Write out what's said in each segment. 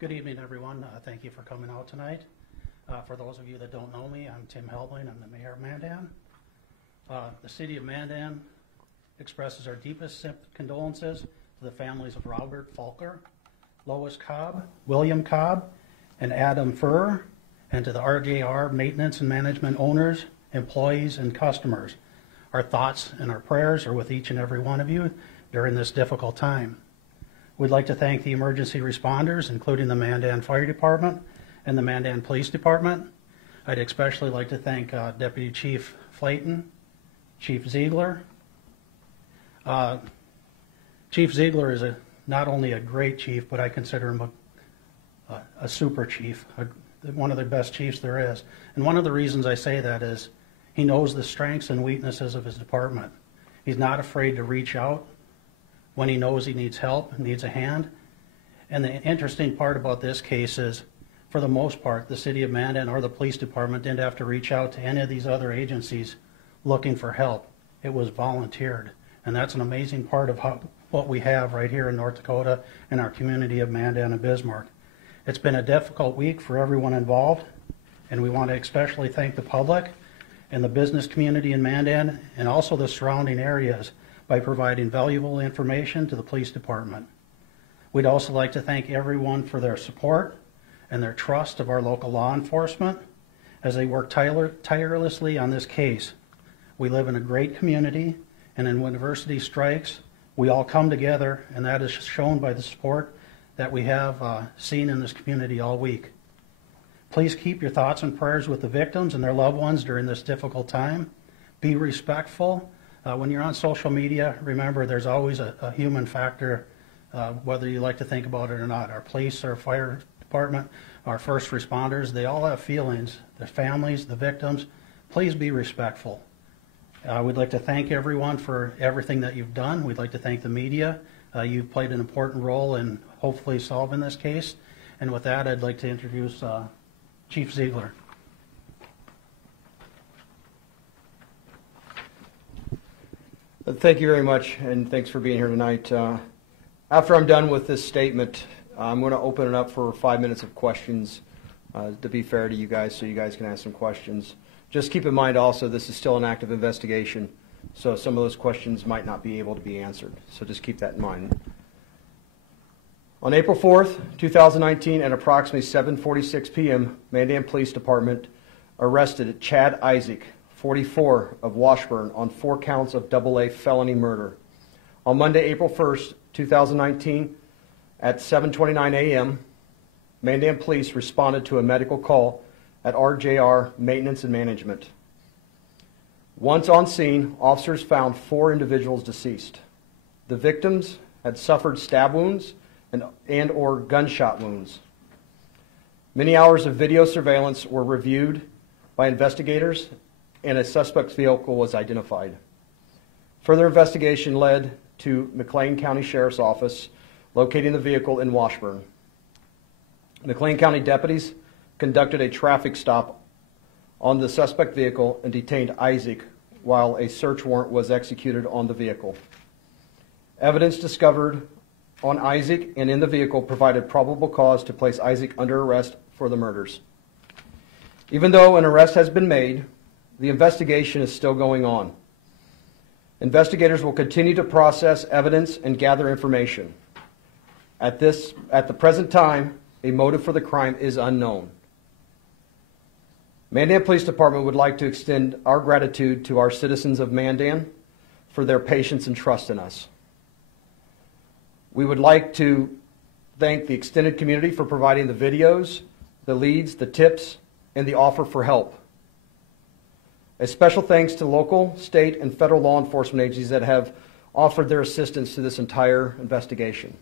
Good evening, everyone. Thank you for coming out tonight. For those of you that don't know me, I'm Tim Helbling. I'm the mayor of Mandan. The city of Mandan expresses our deepest condolences to the families of Robert Falker, Lois Cobb, William Cobb, and Adam Furr, and to the RJR maintenance and management owners, employees, and customers. Our thoughts and our prayers are with each and every one of you during this difficult time. We'd like to thank the emergency responders, including the Mandan Fire Department and the Mandan Police Department. I'd especially like to thank Deputy Chief Flayton, Chief Ziegler. Chief Ziegler is not only a great chief, but I consider him a super chief, one of the best chiefs there is. And one of the reasons I say that is he knows the strengths and weaknesses of his department. He's not afraid to reach out when he knows he needs help, needs a hand. And the interesting part about this case is, for the most part, the city of Mandan or the police department didn't have to reach out to any of these other agencies looking for help. It was volunteered. And that's an amazing part of what we have right here in North Dakota and our community of Mandan and Bismarck. It's been a difficult week for everyone involved, and we want to especially thank the public and the business community in Mandan and also the surrounding areas by providing valuable information to the police department. We'd also like to thank everyone for their support and their trust of our local law enforcement as they work tirelessly on this case. We live in a great community, and when adversity strikes, we all come together, and that is shown by the support that we have seen in this community all week. Please keep your thoughts and prayers with the victims and their loved ones during this difficult time. Be respectful. When you're on social media, remember there's always a human factor, whether you like to think about it or not. Our police, our fire department, our first responders, they all have feelings. Their families, the victims. Please be respectful. We'd like to thank everyone for everything that you've done. We'd like to thank the media. You've played an important role in hopefully solving this case. And with that, I'd like to introduce Chief Ziegler. Thank you very much, and thanks for being here tonight. After I'm done with this statement, I'm going to open it up for 5 minutes of questions to be fair to you guys, so you guys can ask some questions. Just keep in mind also this is still an active investigation, so some of those questions might not be able to be answered. So just keep that in mind. On April 4th, 2019, at approximately 7:46 p.m., Mandan Police Department arrested Chad Isaac, 44, of Washburn, on 4 counts of AA felony murder. On Monday, April 1st, 2019, at 7:29 a.m., Mandan Police responded to a medical call at RJR Maintenance and Management. Once on scene, officers found 4 individuals deceased. The victims had suffered stab wounds and or gunshot wounds. Many hours of video surveillance were reviewed by investigators, and a suspect's vehicle was identified. Further investigation led to McLean County Sheriff's Office locating the vehicle in Washburn. McLean County deputies conducted a traffic stop on the suspect vehicle and detained Isaac while a search warrant was executed on the vehicle. Evidence discovered on Isaac and in the vehicle provided probable cause to place Isaac under arrest for the murders. Even though an arrest has been made, the investigation is still going on. Investigators will continue to process evidence and gather information. At the present time, a motive for the crime is unknown. Mandan Police Department would like to extend our gratitude to our citizens of Mandan for their patience and trust in us. We would like to thank the extended community for providing the videos, the leads, the tips, and the offer for help. A special thanks to local, state, and federal law enforcement agencies that have offered their assistance to this entire investigation.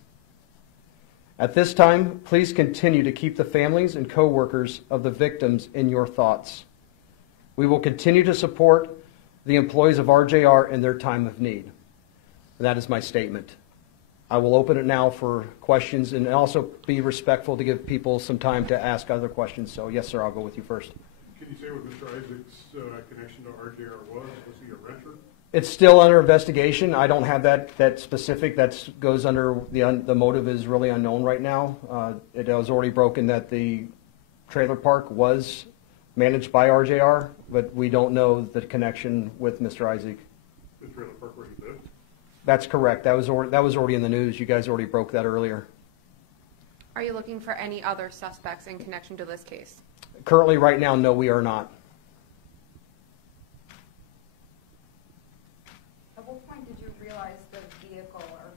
At this time, please continue to keep the families and co-workers of the victims in your thoughts. We will continue to support the employees of RJR in their time of need. And that is my statement. I will open it now for questions and also be respectful to give people some time to ask other questions. So yes, sir, I'll go with you first. Can you say what Mr. Isaac's connection to RJR was? Was he a renter? It's still under investigation. I don't have that specific. That goes under the motive is really unknown right now. It was already broken that the trailer park was managed by RJR, but we don't know the connection with Mr. Isaac. The trailer park where he lived? That's correct. That was already in the news. You guys already broke that earlier. Are you looking for any other suspects in connection to this case? Currently, right now, no, we are not. At what point did you realize the vehicle or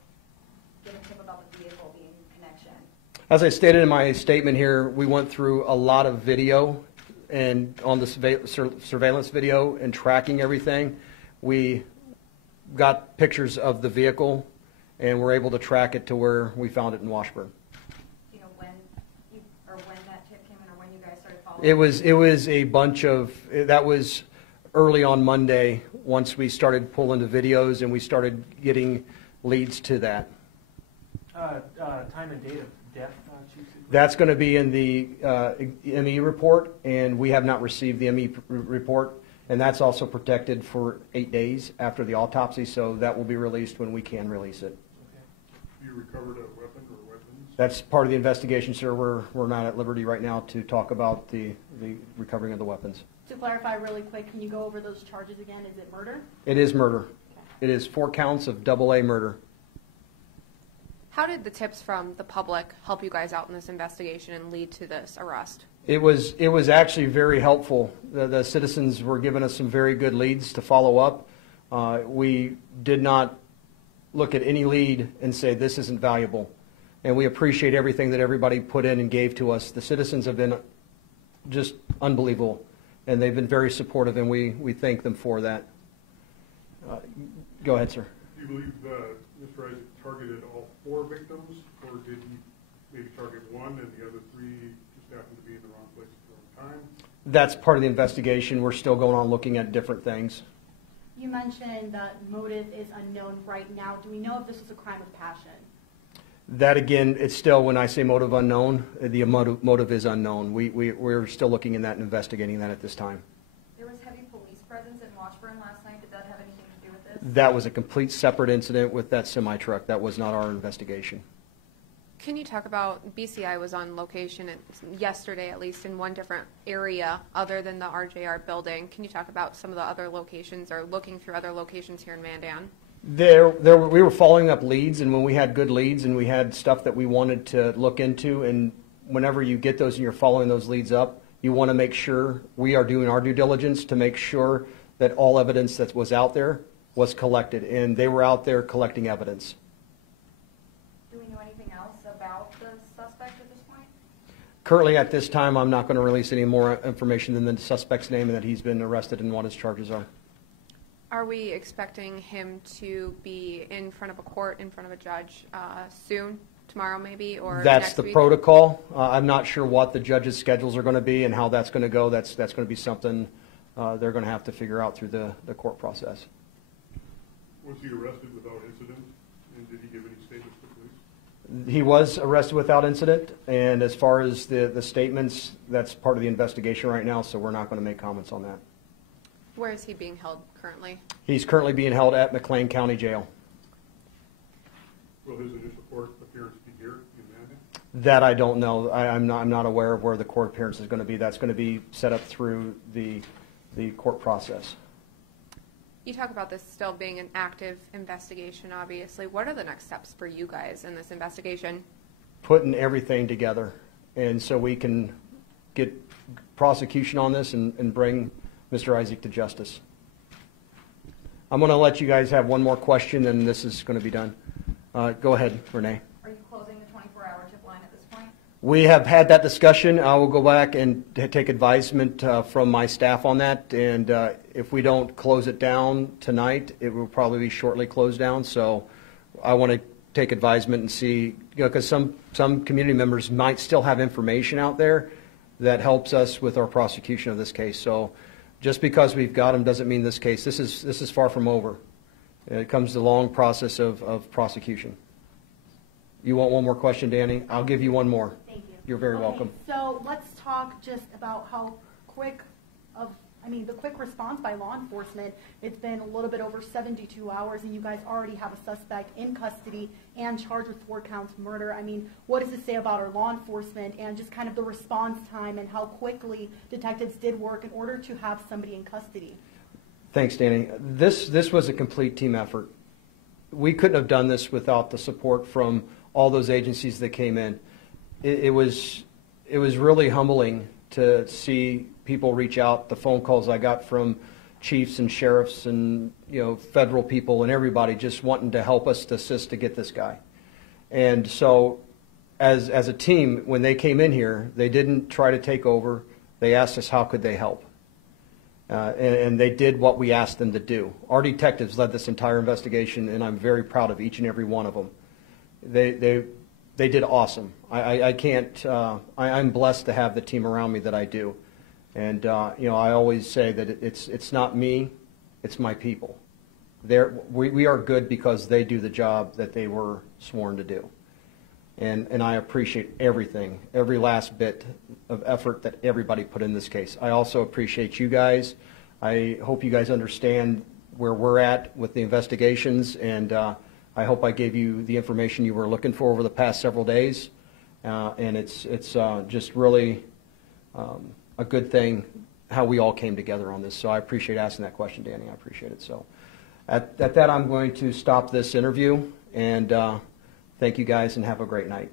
get a tip about the vehicle being in connection? As I stated in my statement here, we went through a lot of video and on the surveillance video and tracking everything. We got pictures of the vehicle and were able to track it to where we found it in Washburn. Do you know when that tip came in or when you guys started following? It was a bunch of, that was early on Monday once we started pulling the videos and we started getting leads to that. Time and date of death, Chief Supervisor? That's going to be in the ME report, and we have not received the ME report, and that's also protected for 8 days after the autopsy, so that will be released when we can release it. Okay. You recovered a weapon or weapons? That's part of the investigation, sir. We're not at liberty right now to talk about the recovering of the weapons. To clarify really quick, can you go over those charges again? Is it murder? It is murder. Okay. It is 4 counts of AA murder. How did the tips from the public help you guys out in this investigation and lead to this arrest? It was actually very helpful. The citizens were giving us some very good leads to follow up. We did not look at any lead and say this isn't valuable. And we appreciate everything that everybody put in and gave to us. The citizens have been just unbelievable, and they've been very supportive, and we thank them for that. Go ahead, sir. Do you believe Mr. Isaac targeted all 4 victims, or did he maybe target one and the other 3 just happened to be in the wrong place at the wrong time? That's part of the investigation. We're still going on looking at different things. You mentioned that motive is unknown right now. Do we know if this is a crime of passion? That, again, it's still, when I say motive unknown, the motive is unknown. We're still looking in that and investigating that at this time. There was heavy police presence in Washburn last night. Did that have anything to do with this? That was a complete separate incident with that semi-truck. That was not our investigation. Can you talk about, BCI was on location yesterday, at least in one different area other than the RJR building. Can you talk about some of the other locations or looking through other locations here in Mandan? We were following up leads, and when we had good leads and we had stuff that we wanted to look into, and whenever you get those and you're following those leads up, you want to make sure we are doing our due diligence to make sure that all evidence that was out there was collected, and they were out there collecting evidence. Do we know anything else about the suspect at this point? Currently, at this time, I'm not going to release any more information than the suspect's name and that he's been arrested and what his charges are. Are we expecting him to be in front of a court, in front of a judge soon, tomorrow maybe, or That's next the week? protocol. I'm not sure what the judge's schedules are going to be and how that's going to go. That's going to be something they're going to have to figure out through the court process. Was he arrested without incident, and did he give any statements to police? He was arrested without incident, and as far as the statements, that's part of the investigation right now, so we're not going to make comments on that. Where is he being held currently? He's currently being held at McLean County Jail. Will his initial court appearance be here in Mandan? That I don't know. I'm not aware of where the court appearance is going to be. That's going to be set up through the court process. You talk about this still being an active investigation, obviously. What are the next steps for you guys in this investigation? Putting everything together, and so we can get prosecution on this and bring Mr. Isaac to justice. I'm going to let you guys have one more question, and this is going to be done. Go ahead, Renee. Are you closing the 24-hour tip line at this point? We have had that discussion. I will go back and take advisement from my staff on that, and if we don't close it down tonight, it will probably be shortly closed down. So I want to take advisement and see, because some community members might still have information out there that helps us with our prosecution of this case. So just because we've got them doesn't mean this case. This is far from over. It comes to the long process of prosecution. You want one more question, Danny? I'll give you one more. Thank you. You're very Okay, welcome. So let's talk just about how quick of I mean, the quick response by law enforcement, it's been a little bit over 72 hours, and you guys already have a suspect in custody and charged with 4 counts of murder. I mean, what does it say about our law enforcement and just kind of the response time and how quickly detectives did work in order to have somebody in custody? Thanks, Danny. This was a complete team effort. We couldn't have done this without the support from all those agencies that came in. It was really humbling to see people reach out. The phone calls I got from chiefs and sheriffs and federal people and everybody just wanting to help us to assist to get this guy. And so, as a team, when they came in here, they didn't try to take over. They asked us how could they help. And they did what we asked them to do. Our detectives led this entire investigation, and I'm very proud of each and every one of them. They did awesome. I can't. I'm blessed to have the team around me that I do, and I always say that it's not me, it's my people. We are good because they do the job that they were sworn to do, and I appreciate everything, every last bit of effort that everybody put in this case. I also appreciate you guys. I hope you guys understand where we're at with the investigations, and I hope I gave you the information you were looking for over the past several days, and it's just really a good thing how we all came together on this. So I appreciate asking that question, Danny. I appreciate it. So at that, I'm going to stop this interview, and thank you guys, and have a great night.